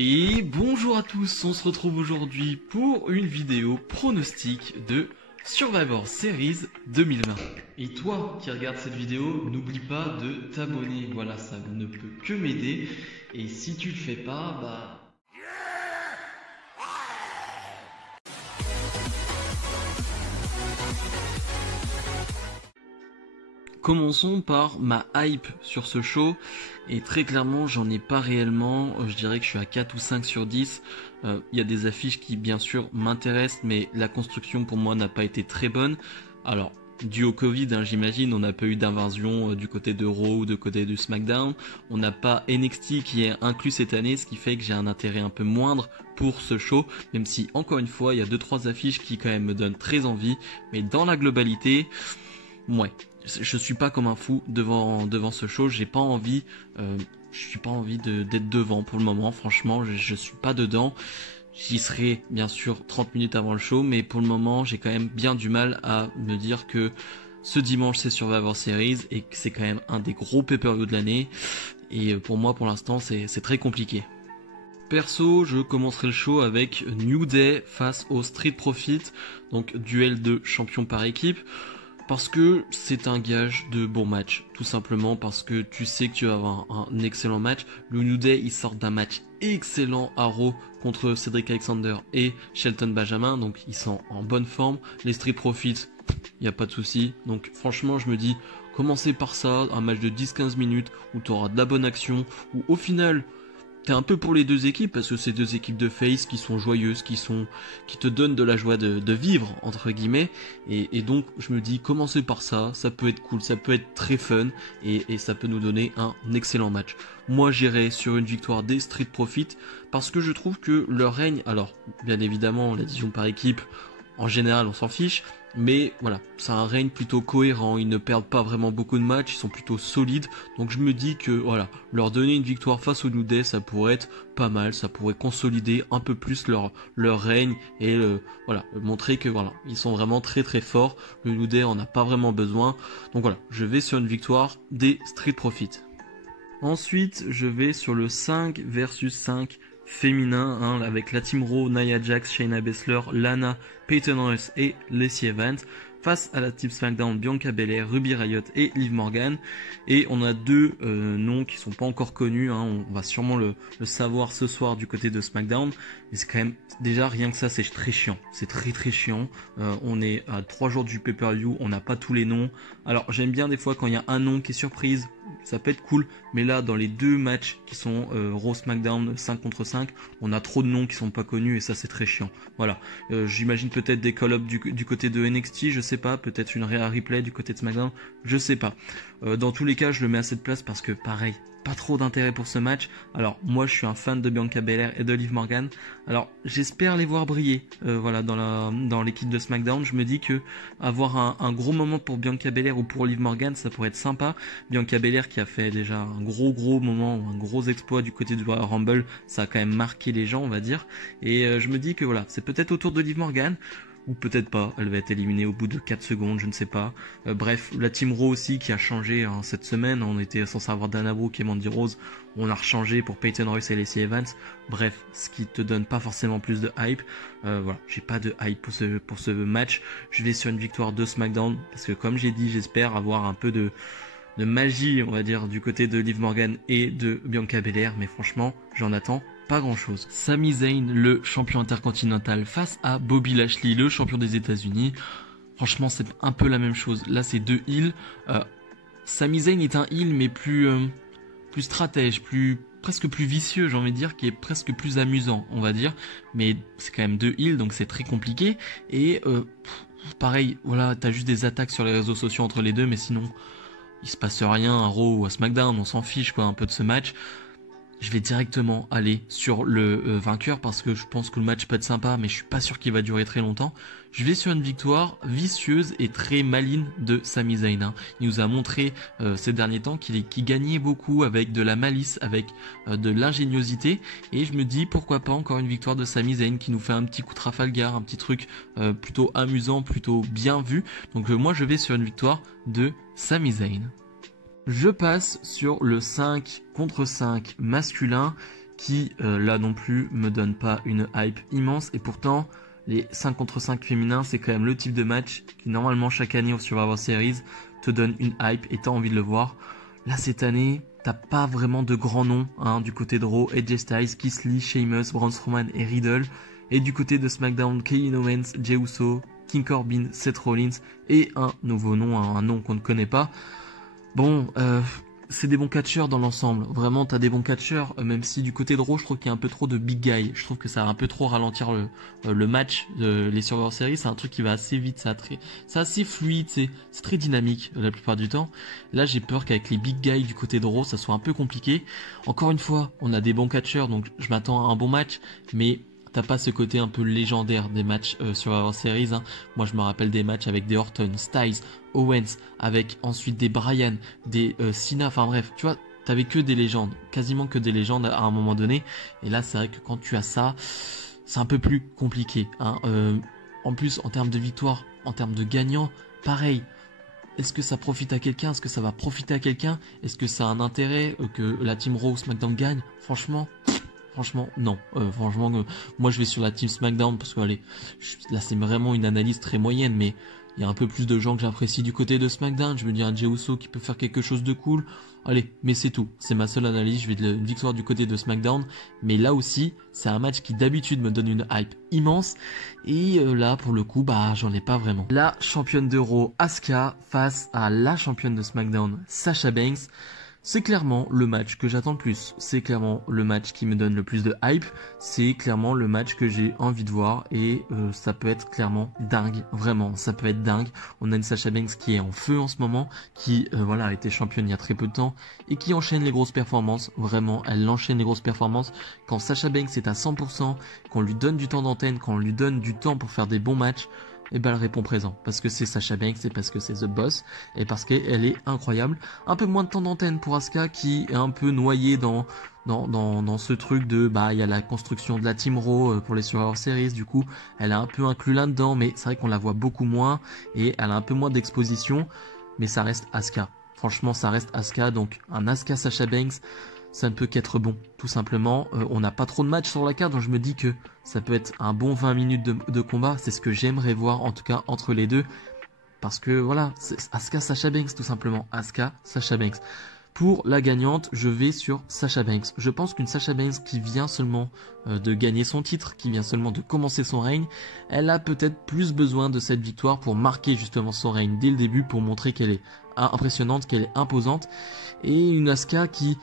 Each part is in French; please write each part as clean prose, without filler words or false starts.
Et bonjour à tous, on se retrouve aujourd'hui pour une vidéo pronostic de Survivor Series 2020. Et toi qui regardes cette vidéo, n'oublie pas de t'abonner, voilà, ça ne peut que m'aider. Et si tu le fais pas, bah... Commençons par ma hype sur ce show, et très clairement j'en ai pas réellement, je dirais que je suis à 4 ou 5 sur 10, il y a des affiches qui bien sûr m'intéressent, mais la construction pour moi n'a pas été très bonne, alors dû au Covid j'imagine, on n'a pas eu d'invasion du côté de Raw ou du côté de SmackDown, on n'a pas NXT qui est inclus cette année, ce qui fait que j'ai un intérêt un peu moindre pour ce show, même si encore une fois il y a 2-3 affiches qui quand même me donnent très envie, mais dans la globalité, ouais, je suis pas comme un fou devant ce show, j'ai pas envie, d'être devant pour le moment, franchement, je suis pas dedans. J'y serai bien sûr 30 minutes avant le show, mais pour le moment, j'ai quand même bien du mal à me dire que ce dimanche c'est Survivor Series et que c'est quand même un des gros pay-per-view de l'année. Et pour moi, pour l'instant, c'est très compliqué. Perso, je commencerai le show avec New Day face au Street Profit, donc duel de champions par équipe. Parce que c'est un gage de bon match, tout simplement parce que tu sais que tu vas avoir un excellent match. Le New Day, ils sortent d'un match excellent à Raw contre Cedric Alexander et Shelton Benjamin, donc ils sont en bonne forme. Les Street Profits, il n'y a pas de souci. Donc franchement, je me dis, commencer par ça, un match de 10-15 minutes où tu auras de la bonne action, où au final... T'es un peu pour les deux équipes parce que c'est deux équipes de face qui sont joyeuses, qui te donnent de la joie de vivre entre guillemets, et donc je me dis commencer par ça, ça peut être cool, ça peut être très fun et ça peut nous donner un excellent match. Moi j'irai sur une victoire des Street Profits parce que je trouve que leur règne, alors bien évidemment la division par équipe en général on s'en fiche, mais voilà, c'est un règne plutôt cohérent, ils ne perdent pas vraiment beaucoup de matchs, ils sont plutôt solides, donc je me dis que voilà, leur donner une victoire face au New Day, ça pourrait être pas mal, ça pourrait consolider un peu plus leur règne et voilà, montrer que voilà, ils sont vraiment très très forts, le New Day en a pas vraiment besoin, donc voilà, je vais sur une victoire des Street Profits. Ensuite, je vais sur le 5 versus 5 féminin, hein, avec la Team Raw, Nia Jax, Shayna Baszler, Lana, Peyton Royce et Lacey Evans, face à la Team SmackDown, Bianca Belair, Ruby Riott et Liv Morgan. Et on a deux noms qui sont pas encore connus, hein, on va sûrement le savoir ce soir du côté de SmackDown, mais c'est quand même, déjà rien que ça c'est très chiant, c'est très très chiant. On est à 3 jours du pay-per-view, on n'a pas tous les noms. Alors j'aime bien des fois quand il y a un nom qui est surprise, ça peut être cool, mais là dans les deux matchs qui sont Raw SmackDown 5 contre 5, on a trop de noms qui sont pas connus et ça c'est très chiant. Voilà, j'imagine peut-être des call-ups du côté de NXT, je sais pas, peut-être une replay du côté de SmackDown, je sais pas. Dans tous les cas je le mets à cette place parce que pareil, pas trop d'intérêt pour ce match. Alors moi je suis un fan de Bianca Belair et de Liv Morgan, alors j'espère les voir briller voilà, dans l'équipe de SmackDown. Je me dis que avoir un gros moment pour Bianca Belair ou pour Liv Morgan, ça pourrait être sympa. Bianca Belair qui a fait déjà un gros moment, un gros exploit du côté du Royal Rumble, ça a quand même marqué les gens on va dire, et je me dis que voilà, c'est peut-être autour de Liv Morgan, ou peut-être pas, elle va être éliminée au bout de 4 secondes, je ne sais pas. Bref, la Team Raw aussi qui a changé hein, cette semaine, on était censé avoir Dana Brooke et Mandy Rose, on a rechangé pour Peyton Royce et Lacey Evans. Bref, ce qui te donne pas forcément plus de hype. Voilà, j'ai pas de hype pour ce match. Je vais sur une victoire de SmackDown, parce que comme j'ai dit, j'espère avoir un peu de magie, on va dire, du côté de Liv Morgan et de Bianca Belair, mais franchement, j'en attends pas grand chose. Sami Zayn, le champion intercontinental, face à Bobby Lashley, le champion des États-Unis. Franchement, c'est un peu la même chose. Là, c'est deux heels. Sami Zayn est un heel, mais plus stratège, presque plus vicieux, j'ai envie de dire, qui est presque plus amusant, on va dire. Mais c'est quand même deux heels, donc c'est très compliqué. Et pareil, voilà, t'as juste des attaques sur les réseaux sociaux entre les deux, mais sinon, il se passe rien à Raw ou à SmackDown, on s'en fiche quoi, un peu de ce match. Je vais directement aller sur le vainqueur parce que je pense que le match peut être sympa, mais je suis pas sûr qu'il va durer très longtemps. Je vais sur une victoire vicieuse et très maligne de Sami Zayn, hein. Il nous a montré ces derniers temps qu'il gagnait beaucoup avec de la malice, avec de l'ingéniosité, et je me dis pourquoi pas encore une victoire de Sami Zayn qui nous fait un petit coup de Trafalgar, un petit truc plutôt amusant, plutôt bien vu. Donc moi je vais sur une victoire de Sami Zayn. Je passe sur le 5 contre 5 masculin qui là non plus me donne pas une hype immense, et pourtant les 5 contre 5 féminins c'est quand même le type de match qui normalement chaque année au Survivor Series te donne une hype et t'as envie de le voir. Là cette année t'as pas vraiment de grands noms hein, du côté de Raw, AJ Styles, Keith Lee, Sheamus, Braun Strowman et Riddle, et du côté de SmackDown, Kevin Owens, Jey Uso, King Corbin, Seth Rollins et un nouveau nom, un nom qu'on ne connaît pas. Bon, c'est des bons catcheurs dans l'ensemble. Vraiment, t'as des bons catcheurs, même si du côté de Raw, je trouve qu'il y a un peu trop de big guy. Je trouve que ça va un peu trop ralentir le match. Les Survivor Series, c'est un truc qui va assez vite, c'est assez fluide, c'est très dynamique la plupart du temps. Là, j'ai peur qu'avec les big guys du côté de Raw, ça soit un peu compliqué. Encore une fois, on a des bons catcheurs, donc je m'attends à un bon match, mais t'as pas ce côté un peu légendaire des matchs Survivor Series. Hein. Moi, je me rappelle des matchs avec des Orton, Styles, Owens, avec ensuite des Bryan, des Cena, enfin bref, tu vois, t'avais que des légendes, quasiment que des légendes à un moment donné. Et là, c'est vrai que quand tu as ça, c'est un peu plus compliqué. Hein. En plus, en termes de victoire, en termes de gagnants, pareil. Est-ce que ça profite à quelqu'un? Est-ce que ça va profiter à quelqu'un? Est-ce que ça a un intérêt que la Team Raw ou SmackDown gagne? Franchement, non. Franchement, moi je vais sur la Team SmackDown parce que allez, là c'est vraiment une analyse très moyenne, mais il y a un peu plus de gens que j'apprécie du côté de SmackDown. Je me dis un Jey Uso qui peut faire quelque chose de cool. Allez, mais c'est tout. C'est ma seule analyse. Je vais de une victoire du côté de SmackDown. Mais là aussi, c'est un match qui d'habitude me donne une hype immense. Et là, pour le coup, bah j'en ai pas vraiment. La championne de Raw, Asuka, face à la championne de SmackDown, Sasha Banks. C'est clairement le match que j'attends le plus, c'est clairement le match qui me donne le plus de hype, c'est clairement le match que j'ai envie de voir et ça peut être clairement dingue, vraiment, ça peut être dingue. On a une Sasha Banks qui est en feu en ce moment, qui voilà a été championne il y a très peu de temps et qui enchaîne les grosses performances, vraiment, elle enchaîne les grosses performances. Quand Sasha Banks est à 100%, qu'on lui donne du temps d'antenne, qu'on lui donne du temps pour faire des bons matchs, et ben elle répond présent, parce que c'est Sasha Banks et parce que c'est The Boss et parce qu'elle est incroyable. Un peu moins de temps d'antenne pour Asuka qui est un peu noyée dans ce truc de bah il y a la construction de la Team Raw pour les Survivor Series, du coup elle est un peu inclus là-dedans, mais c'est vrai qu'on la voit beaucoup moins et elle a un peu moins d'exposition, mais ça reste Asuka. Franchement ça reste Asuka, donc un Asuka Sasha Banks, ça ne peut qu'être bon, tout simplement. On n'a pas trop de matchs sur la carte, donc je me dis que ça peut être un bon 20 minutes de combat. C'est ce que j'aimerais voir, en tout cas, entre les deux. Parce que, voilà, c'est Asuka Sasha Banks, tout simplement. Asuka Sasha Banks. Pour la gagnante, je vais sur Sasha Banks. Je pense qu'une Sasha Banks qui vient seulement de gagner son titre, qui vient seulement de commencer son règne, elle a peut-être plus besoin de cette victoire pour marquer justement son règne dès le début, pour montrer qu'elle est impressionnante, qu'elle est imposante. Et une Asuka qui...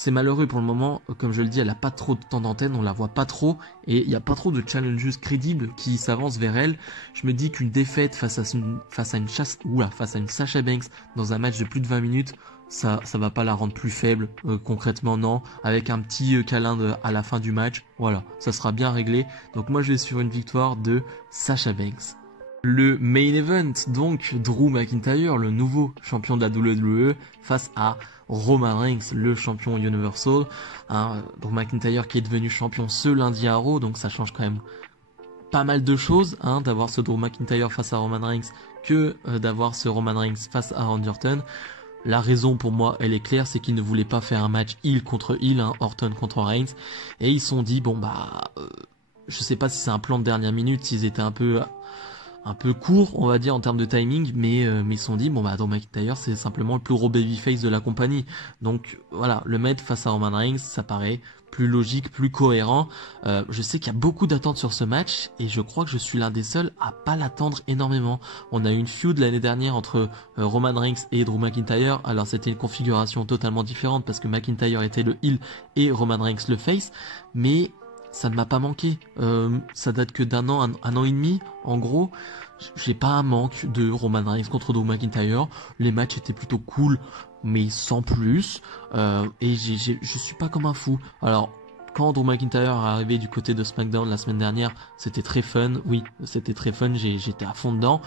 C'est malheureux pour le moment, comme je le dis, elle a pas trop de temps d'antenne, on la voit pas trop, et il n'y a pas trop de challenges crédibles qui s'avancent vers elle. Je me dis qu'une défaite face à une Sasha Banks dans un match de plus de 20 minutes, ça va pas la rendre plus faible, concrètement non, avec un petit câlin à la fin du match, voilà, ça sera bien réglé. Donc moi je vais sur une victoire de Sasha Banks. Le main event, donc Drew McIntyre, le nouveau champion de la WWE, face à Roman Reigns, le champion Universal. Drew McIntyre qui est devenu champion ce lundi à Raw, donc ça change quand même pas mal de choses d'avoir ce Drew McIntyre face à Roman Reigns que d'avoir ce Roman Reigns face à Randy Orton. La raison pour moi elle est claire, c'est qu'ils ne voulaient pas faire un match heel contre heel, Orton contre Reigns, et ils se sont dit bon bah je sais pas si c'est un plan de dernière minute, s'ils étaient un peu court, on va dire, en termes de timing, mais ils se sont dit, bon bah Drew McIntyre c'est simplement le plus gros babyface de la compagnie, donc voilà, le mettre face à Roman Reigns, ça paraît plus logique, plus cohérent. Je sais qu'il y a beaucoup d'attentes sur ce match, et je crois que je suis l'un des seuls à pas l'attendre énormément. On a eu une feud l'année dernière entre Roman Reigns et Drew McIntyre, alors c'était une configuration totalement différente, parce que McIntyre était le heel et Roman Reigns le face, mais... ça ne m'a pas manqué, ça date que d'un an, un an et demi, en gros, j'ai pas un manque de Roman Reigns contre Drew McIntyre, les matchs étaient plutôt cool, mais sans plus, et je suis pas comme un fou. Alors, quand Drew McIntyre est arrivé du côté de SmackDown la semaine dernière, c'était très fun, oui, c'était très fun, j'étais à fond dedans,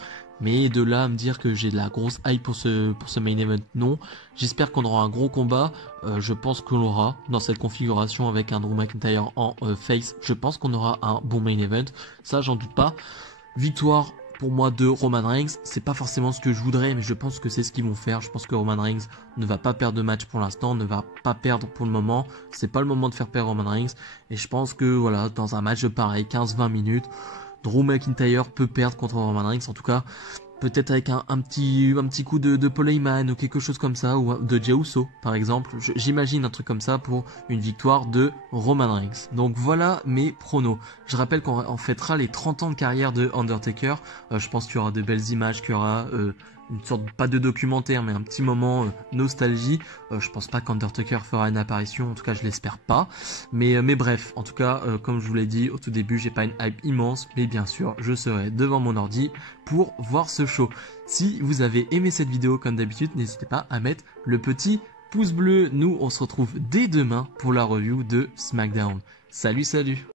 mais de là à me dire que j'ai de la grosse hype pour ce main event, non. J'espère qu'on aura un gros combat, je pense qu'on l'aura dans cette configuration avec un Drew McIntyre en face, je pense qu'on aura un bon main event, ça j'en doute pas. Victoire pour moi de Roman Reigns. C'est pas forcément ce que je voudrais, mais je pense que c'est ce qu'ils vont faire. Je pense que Roman Reigns ne va pas perdre de match pour l'instant, ne va pas perdre pour le moment. C'est pas le moment de faire perdre Roman Reigns. Et je pense que voilà, dans un match pareil, 15-20 minutes, Drew McIntyre peut perdre contre Roman Reigns. En tout cas, peut-être avec un petit coup de Paul Heyman ou quelque chose comme ça, ou de Jey Uso par exemple. J'imagine un truc comme ça pour une victoire de Roman Reigns. Donc voilà mes pronos. Je rappelle qu'on fêtera les 30 ans de carrière de Undertaker. Je pense qu'il y aura de belles images, qu'il y aura une sorte, pas de documentaire, mais un petit moment nostalgie. Je pense pas qu'Undertaker fera une apparition, en tout cas je l'espère pas. Mais bref, en tout cas, comme je vous l'ai dit au tout début, j'ai pas une hype immense, mais bien sûr, je serai devant mon ordi pour voir ce show. Si vous avez aimé cette vidéo, comme d'habitude, n'hésitez pas à mettre le petit pouce bleu. Nous, on se retrouve dès demain pour la review de SmackDown. Salut, salut!